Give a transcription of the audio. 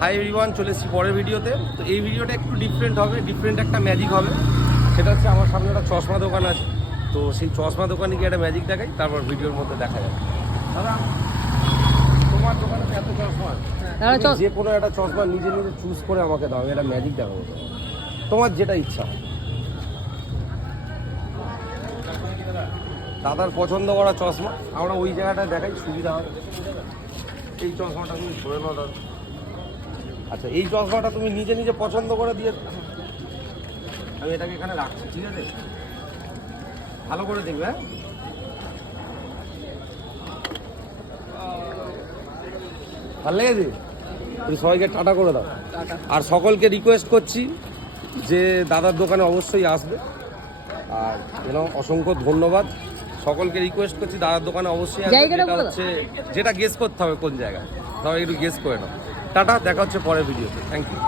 Hi everyone, চলে এসেছি পরের ভিডিওতে। তো এই ভিডিওটা একটু ডিফারেন্ট হবে, ডিফারেন্ট একটা ম্যাজিক হবে। সেটা হচ্ছে আমার সামনে একটা চশমা দোকান আছে, তো সেই চশমা দোকানে গিয়ে একটা ম্যাজিক দেখাই, তারপর ভিডিওর মধ্যে দেখা যাবে। দাদা, তোমার দোকানে এত চশমা, যে কোনো একটা চশমা নিজে নিজে চুজ করে আমাকে দাও, এটা ম্যাজিক দেখাবো, তোমার যেটা ইচ্ছা। দাদার পছন্দ করা চশমা আমরা ওই জায়গাটায় দেখাই, সুবিধা হবে। এই চশমাটা তুমি ধরে নাও দাদা। আচ্ছা, এই চশমাটা তুমি নিজে নিজে পছন্দ করে দিয়ে, আমি এটাকে এখানে রাখছি, ঠিক আছে? ভালো করে দেখবে। হ্যাঁ, ভালো লেগেছে? তুমি সবাইকে টাটা করে দাও। আর সকলকে রিকোয়েস্ট করছি যে দাদার দোকানে অবশ্যই আসবে। আর অসংখ্য ধন্যবাদ। সকলকে রিকোয়েস্ট করছি দাদার দোকানে অবশ্যই আসবে। যেটা হচ্ছে, যেটা গেস করতে হবে কোন জায়গায়, সবাই একটু গেস করে নাও। টাটা, দেখা হচ্ছে পরের ভিডিওতে। Thank you.